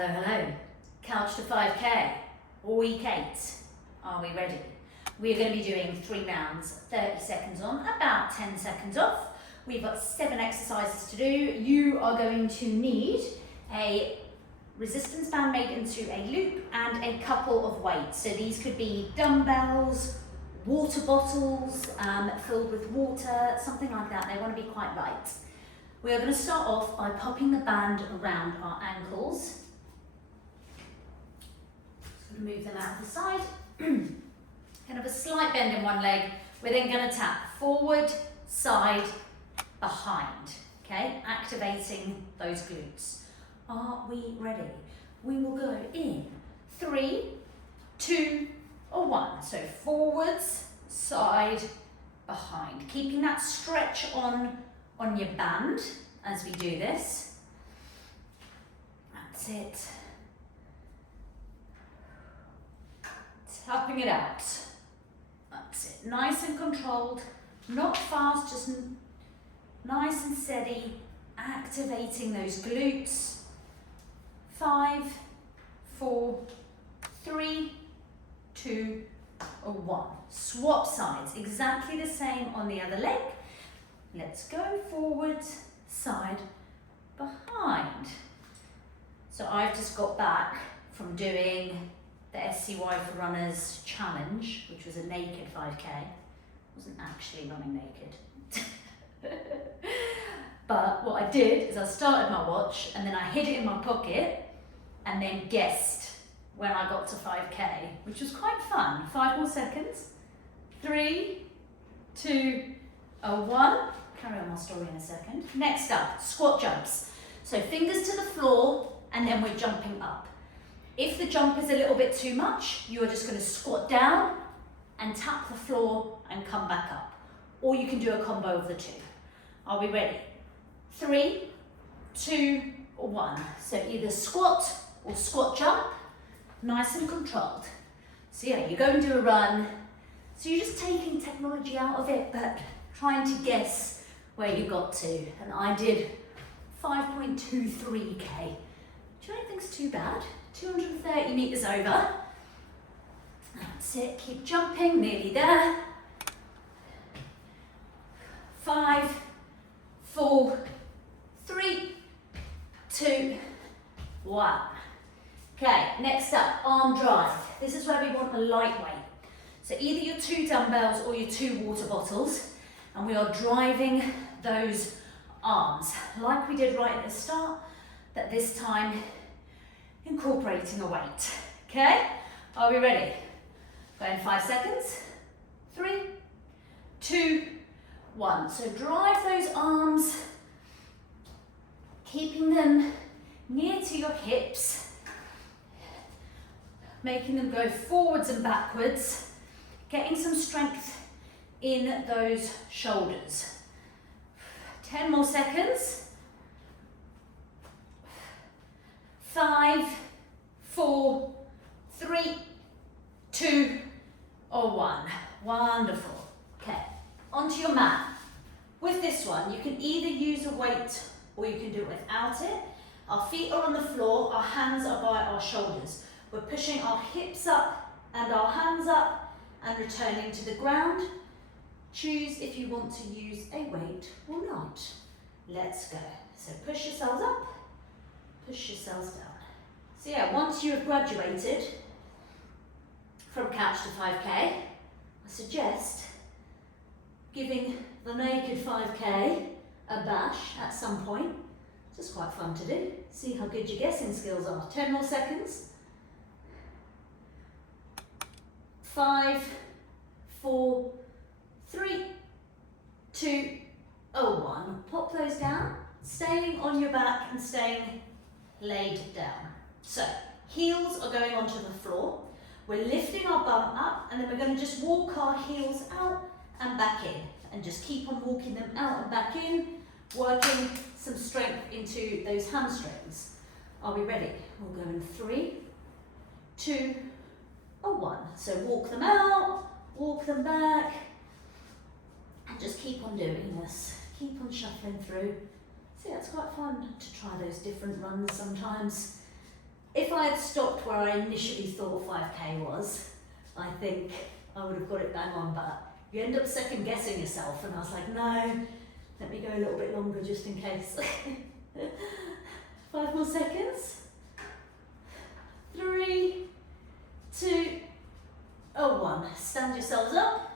Hello, hello. Couch to 5K, week 8. Are we ready? We're going to be doing 3 rounds, 30 seconds on, about 10 seconds off. We've got 7 exercises to do. You are going to need a resistance band made into a loop and a couple of weights. So these could be dumbbells, water bottles filled with water, something like that. They want to be quite light. We are going to start off by popping the band around our ankles. Move them out to the side. Kind of a slight bend in one leg. We're then going to tap forward, side, behind. Okay, activating those glutes. Are we ready? We will go in 3, 2, or 1. So forwards, side, behind. Keeping that stretch on your band as we do this. That's it. Tapping it out. That's it. Nice and controlled, not fast, just nice and steady, activating those glutes. 5, 4, 3, 2, or 1. Swap sides, exactly the same on the other leg. Let's go forward, side, behind. So I've just got back from doing the SCY for Runners challenge, which was a naked 5K. I wasn't actually running naked. But what I did is I started my watch and then I hid it in my pocket and then guessed when I got to 5K, which was quite fun. 5 more seconds. 3, 2, 1. Carry on my story in a second. Next up, squat jumps. So fingers to the floor and then we're jumping up. If the jump is a little bit too much, you are just going to squat down and tap the floor and come back up. Or you can do a combo of the two. Are we ready? 3, 2, or 1. So either squat or squat jump, nice and controlled. So yeah, you go and do a run. So you're just taking technology out of it, but trying to guess where you got to. And I did 5.23K. Do you don't think it's too bad? 230 meters over. That's it, keep jumping, nearly there. 5, 4, 3, 2, 1. Okay, next up, arm drive. This is where we want the lightweight. So either your 2 dumbbells or your 2 water bottles, and we are driving those arms, like we did right at the start, but this time incorporating a weight. Okay, are we ready? Go in 5 seconds. 3, 2, 1. So drive those arms, keeping them near to your hips, making them go forwards and backwards, getting some strength in those shoulders. 10 more seconds. 5, 4, 3, 2, or 1. Wonderful. Okay, onto your mat. With this one, you can either use a weight or you can do it without it. Our feet are on the floor, our hands are by our shoulders. We're pushing our hips up and our hands up and returning to the ground. Choose if you want to use a weight or not. Let's go. So push yourselves up, push yourselves down. So yeah, once you have graduated from couch to 5K, I suggest giving the naked 5K a bash at some point. It's just quite fun to do. See how good your guessing skills are. 10 more seconds. 5, 4, 3, 2, 1. Pop those down, staying on your back and staying laid down. So, heels are going onto the floor. We're lifting our bum up and then we're going to just walk our heels out and back in. And just keep on walking them out and back in, working some strength into those hamstrings. Are we ready? We'll go in 3, 2, 1. So walk them out, walk them back, and just keep on doing this. Keep on shuffling through. So yeah, it's quite fun to try those different runs sometimes. I had stopped where I initially thought 5K was, I think I would have got it bang on, but you end up second guessing yourself, and I was like, no, let me go a little bit longer just in case. 5 more seconds. 3, 2, 1. Stand yourselves up.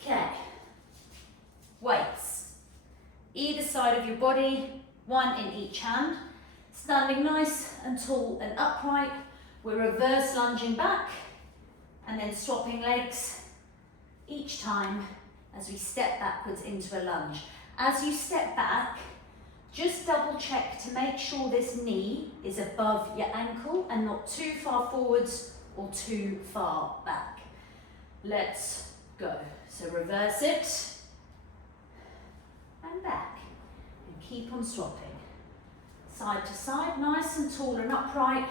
Okay. Weights. Either side of your body, 1 in each hand. Standing nice and tall and upright. We're reverse lunging back and then swapping legs each time as we step backwards into a lunge. As you step back, just double check to make sure this knee is above your ankle and not too far forwards or too far back. Let's go. So reverse it and back and keep on swapping. Side to side, nice and tall and upright.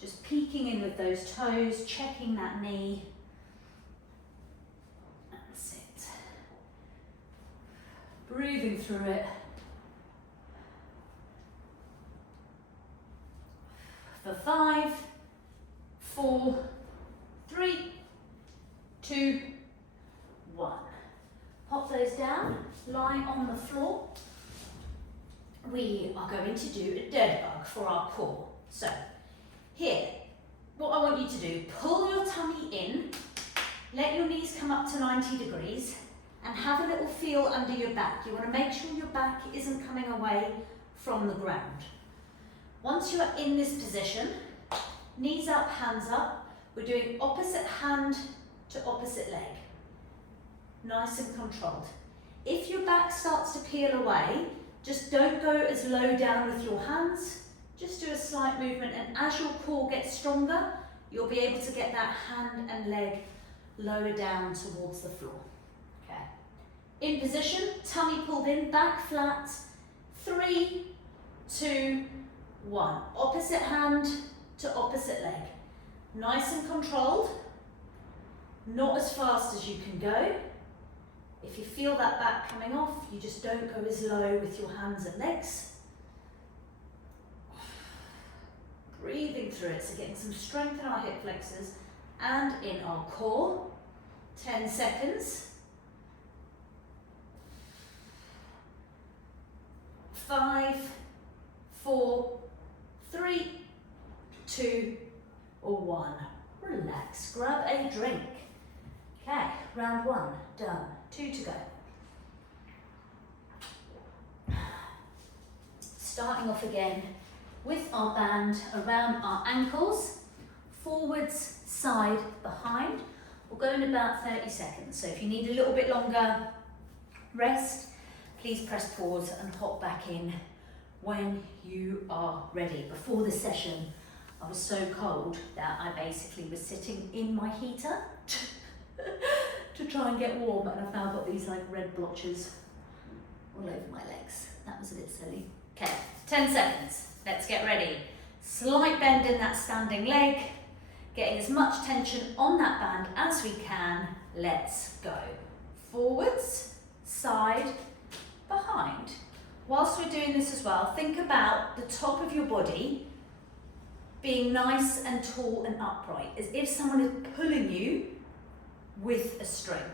Just peeking in with those toes, checking that knee. That's it. Breathing through it. For 5, 4, 3, 2, 1. Pop those down, lie on the floor. We are going to do a dead bug for our core. So, here, what I want you to do, pull your tummy in, let your knees come up to 90 degrees, and have a little feel under your back. You want to make sure your back isn't coming away from the ground. Once you are in this position, knees up, hands up, we're doing opposite hand to opposite leg. Nice and controlled. If your back starts to peel away, just don't go as low down with your hands. Just do a slight movement, and as your core gets stronger, you'll be able to get that hand and leg lower down towards the floor. Okay. In position, tummy pulled in, back flat. 3, 2, 1. Opposite hand to opposite leg. Nice and controlled. Not as fast as you can go. If you feel that back coming off, you just don't go as low with your hands and legs. Breathing through it, so getting some strength in our hip flexors and in our core. 10 seconds. 5, 4, 3, 2, 1. Relax, grab a drink. Okay, round 1, done. 2 to go. Starting off again with our band around our ankles, forwards, side, behind. We'll go in about 30 seconds. So if you need a little bit longer rest, please press pause and hop back in when you are ready. Before the session, I was so cold that I basically was sitting in my heater to try and get warm, and I've now got these like red blotches all over my legs. That was a bit silly. Okay, 10 seconds. Let's get ready. Slight bend in that standing leg, getting as much tension on that band as we can. Let's go. Forwards, side, behind. Whilst we're doing this as well, think about the top of your body being nice and tall and upright, as if someone is pulling you with a string.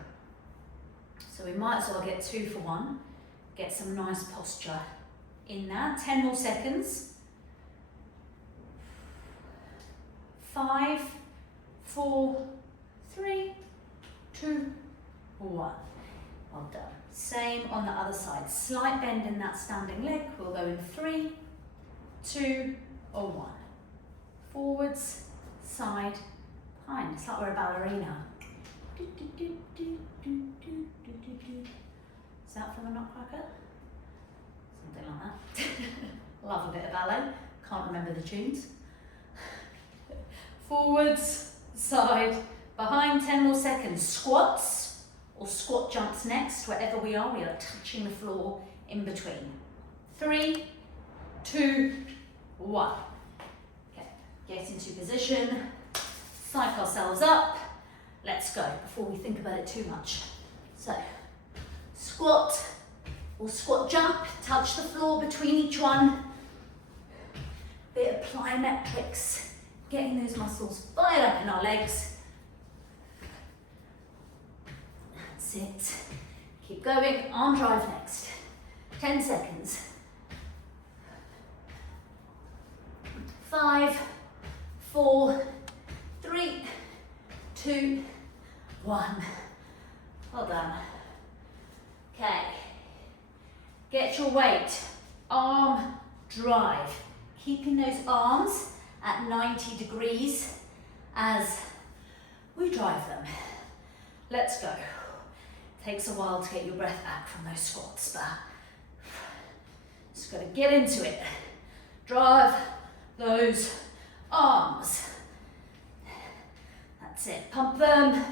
So we might as well get 2 for 1, get some nice posture in that. 10 more seconds. 5, 4, 3, 2, 1. Well done. Same on the other side. Slight bend in that standing leg. We'll go in 3, 2, 1. Forwards, side, behind. It's like we're a ballerina. Is that from a Nutcracker? Something like that. Love a bit of ballet. Can't remember the tunes. Forwards, side, behind. 10 more seconds. Squats or squat jumps next. Wherever we are touching the floor in between. 3, 2, 1. Okay, get into position. Psych ourselves up. Let's go before we think about it too much. So, squat, Or squat jump, touch the floor between each one. Bit of plyometrics, getting those muscles fired up in our legs. That's it. Keep going, arm drive next. 10 seconds. 5, 4, 3, 2, 1. Well done. Okay. Get your weight, arm drive. Keeping those arms at 90 degrees as we drive them. Let's go. Takes a while to get your breath back from those squats, but just gotta get into it. Drive those arms. That's it, pump them.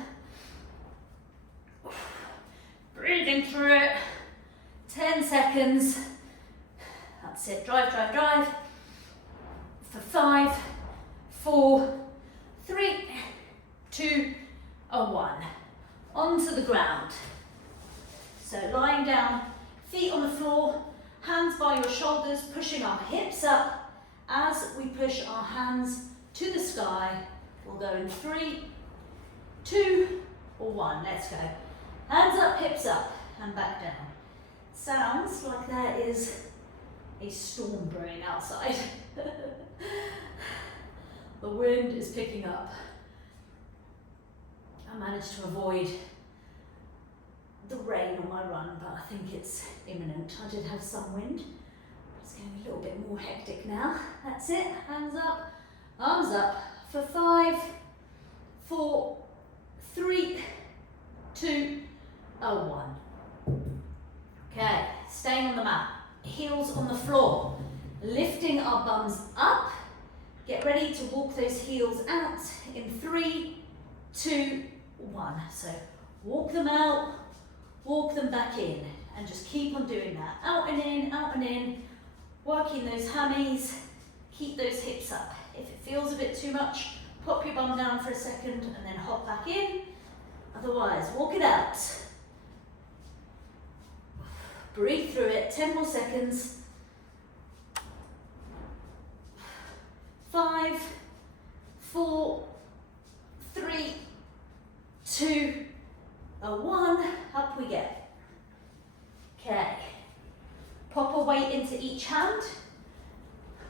Breathing through it. 10 seconds. That's it, drive, drive, drive. For 5, 4, 3, 2, 1. Onto the ground. So lying down, feet on the floor, hands by your shoulders, pushing our hips up. As we push our hands to the sky, we'll go in 3, 2, 1. Let's go. Hands up, hips up, and back down. Sounds like there is a storm brewing outside. The wind is picking up. I managed to avoid the rain on my run, but I think it's imminent. I did have some wind. It's going a little bit more hectic now. That's it. Hands up, arms up for 5, 4, 3, 2, 1. Okay, staying on the mat. Heels on the floor. Lifting our bums up. Get ready to walk those heels out in 3, 2, 1. So walk them out, walk them back in, and just keep on doing that. Out and in, working those hammies, keep those hips up. If it feels a bit too much, pop your bum down for a second and then hop back in. Otherwise, walk it out. Breathe through it, 10 more seconds. 5, 4, 3, 2, 1. Up we get. Okay. Pop a weight into each hand.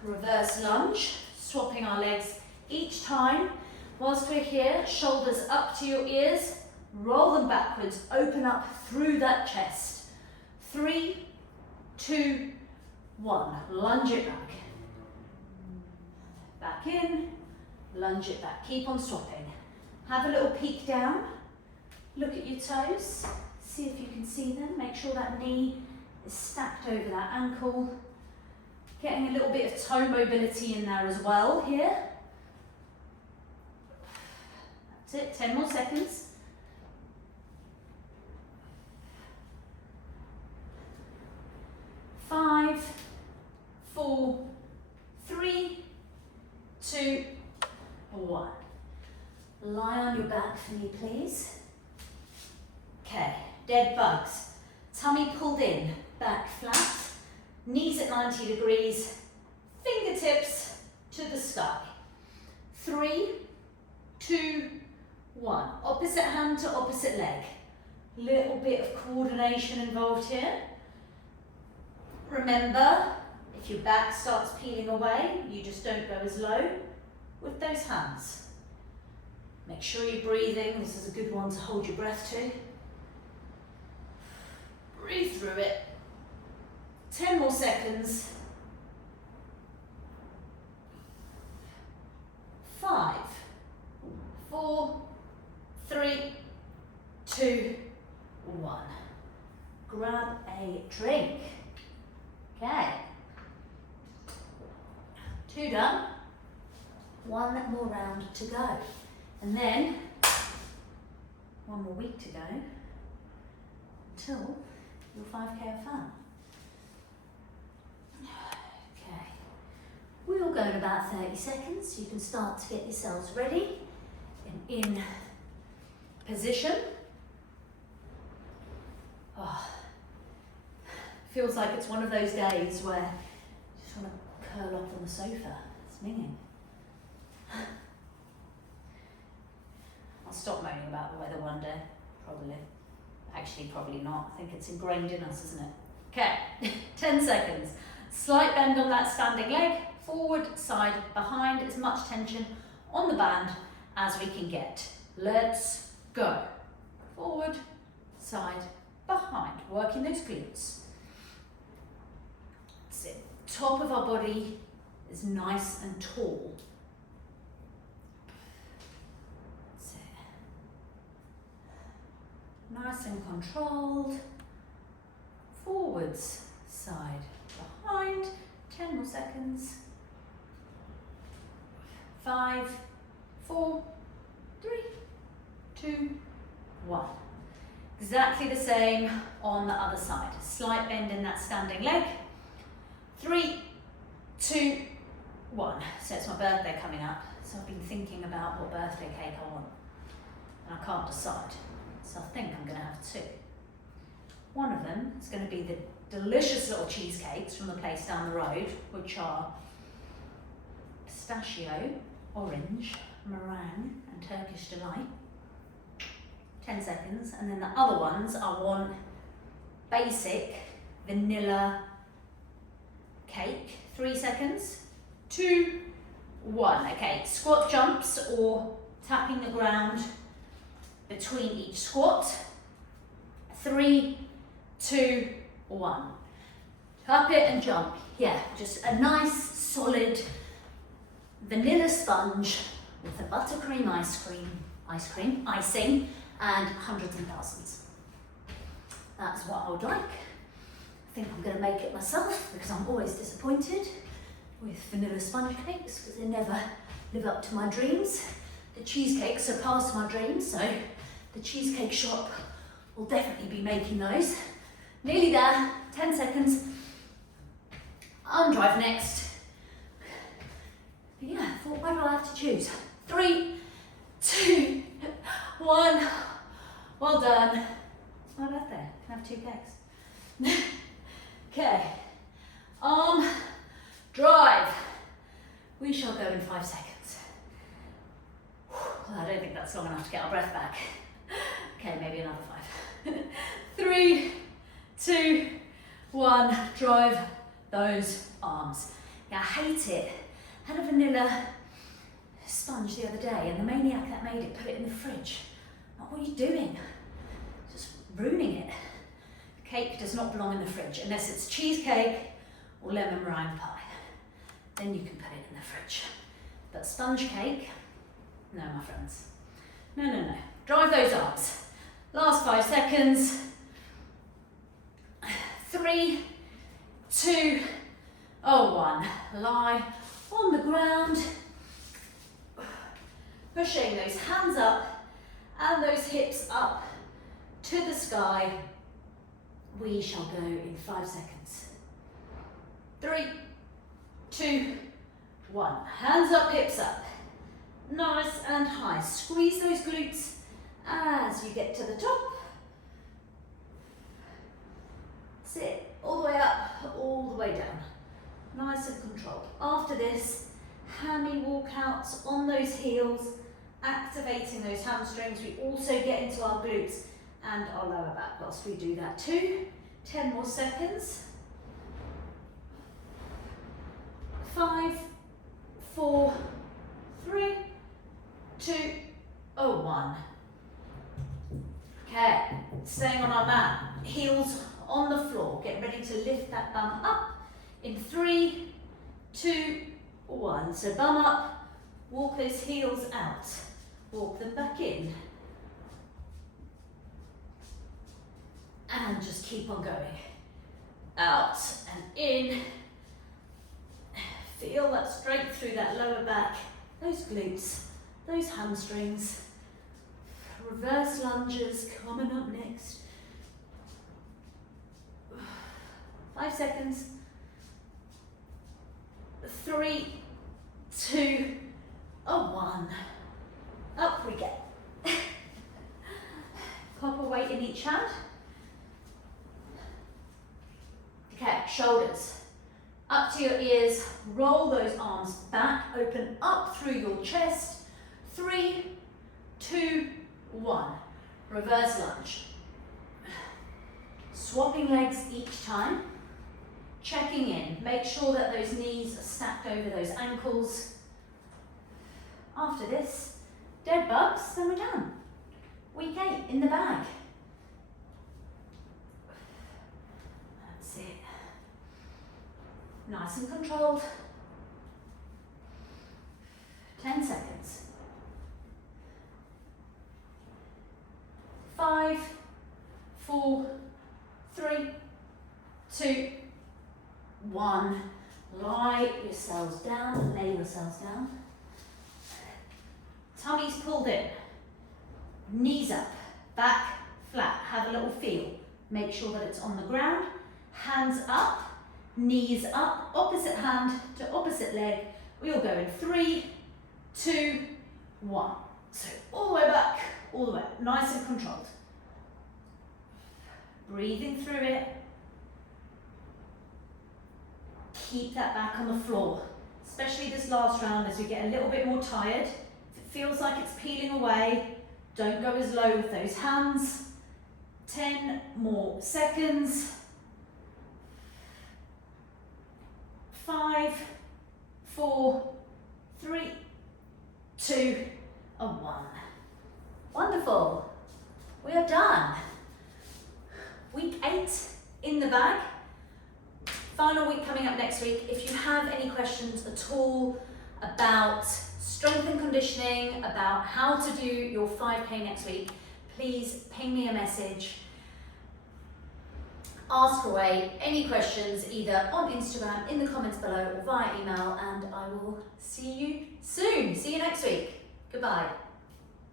Reverse lunge, swapping our legs each time. Whilst we're here, shoulders up to your ears, roll them backwards, open up through that chest. 3, 2, 1. Lunge it back. Back in, lunge it back. Keep on swapping. Have a little peek down. Look at your toes. See if you can see them. Make sure that knee is stacked over that ankle. Getting a little bit of toe mobility in there as well here. That's it, 10 more seconds. 5, 4, 3, 2, 1. Lie on your back for me, please. Okay, dead bugs. Tummy pulled in, back flat, knees at 90 degrees, fingertips to the sky. 3, 2, 1. Opposite hand to opposite leg. Little bit of coordination involved here. Remember, if your back starts peeling away, you just don't go as low with those hands. Make sure you're breathing. This is a good one to hold your breath to. Breathe through it. 10 more seconds. 5, 4, 3, 2, 1. Grab a drink. Okay. 2 done. 1 more round to go. And then 1 more week to go until your 5K of fun. Okay. We'll go in about 30 seconds. You can start to get yourselves ready and in position. Feels like it's one of those days where you just want to curl up on the sofa. It's minging. I'll stop moaning about the weather one day, probably. Actually, probably not. I think it's ingrained in us, isn't it? Okay, 10 seconds. Slight bend on that standing leg, forward, side, behind, as much tension on the band as we can get. Let's go. Forward, side, behind, working those glutes. That's it. Top of our body is nice and tall. That's it. Nice and controlled. Forwards, side, behind. 10 more seconds. 5, 4, 3, 2, 1. Exactly the same on the other side. Slight bend in that standing leg. 3, 2, 1. So it's my birthday coming up. So I've been thinking about what birthday cake I want. And I can't decide. So I think I'm going to have 2. One of them is going to be the delicious little cheesecakes from the place down the road, which are pistachio, orange, meringue, and Turkish delight. 10 seconds. And then the other ones, I want basic vanilla cake. 3 seconds. 2, 1. Okay, squat jumps or tapping the ground between each squat. 3, 2, 1. Tap it and jump. Yeah, just a nice solid vanilla sponge with the buttercream icing and hundreds and thousands. That's what I would like. I think I'm going to make it myself because I'm always disappointed with vanilla sponge cakes because they never live up to my dreams. The cheesecakes surpass my dreams, so the cheesecake shop will definitely be making those. Nearly there, 10 seconds. Arm drive next. But yeah, I thought, why do I have to choose? 3, 2, 1. Well done. It's my birthday. I can have 2 cakes. Okay. Arm drive. We shall go in 5 seconds. Well, I don't think that's long enough to get our breath back. Okay, maybe another 5. 3, 2, 1. Drive those arms. Yeah, I hate it. I had a vanilla sponge the other day and the maniac that made it put it in the fridge. Like, what are you doing? Just ruining it. Cake does not belong in the fridge unless it's cheesecake or lemon meringue pie. Then you can put it in the fridge. But sponge cake, no, my friends. No, no, no. Drive those arms. Last 5 seconds. 3, 2, 1. Lie on the ground. Pushing those hands up and those hips up to the sky. We shall go in 5 seconds. 3, 2, 1. Hands up, hips up. Nice and high. Squeeze those glutes as you get to the top. Sit all the way up, all the way down. Nice and controlled. After this, hammy walkouts on those heels, activating those hamstrings. We also get into our glutes and our lower back whilst we do that too. 10 more seconds. 5, 4, 3, 2, 1. Okay, staying on our mat, heels on the floor. Get ready to lift that bum up in 3, 2, 1. So bum up, walk those heels out, walk them back in. And just keep on going. Out and in. Feel that strength through that lower back, those glutes, those hamstrings. Reverse lunges coming up next. 5 seconds. 3, 2, 1. Up we get. Pop a weight in each hand. Okay, shoulders up to your ears, roll those arms back, open up through your chest. 3, 2, 1. Reverse lunge. Swapping legs each time. Checking in. Make sure that those knees are stacked over those ankles. After this, dead bugs, then we're done. Week 8 in the bag. That's it. Nice and controlled. 10 seconds. 5, 4, 3, 2, 1. Lie yourselves down, lay yourselves down. Tummy's pulled in. Knees up, back flat. Have a little feel. Make sure that it's on the ground. Hands up, knees up, opposite hand to opposite leg. We'll go in 3, 2, 1. So all the way back, all the way up. Nice and controlled. Breathing through it. Keep that back on the floor, especially this last round as we get a little bit more tired. If it feels like it's peeling away, don't go as low with those hands. 10 more seconds. 5, 4, 3, 2, and 1. Wonderful. We are done. Week 8 in the bag. Final week coming up next week. If you have any questions at all about strength and conditioning, about how to do your 5K next week, please ping me a message. Ask away any questions either on Instagram, in the comments below, or via email, and I will see you soon. See you next week. Goodbye.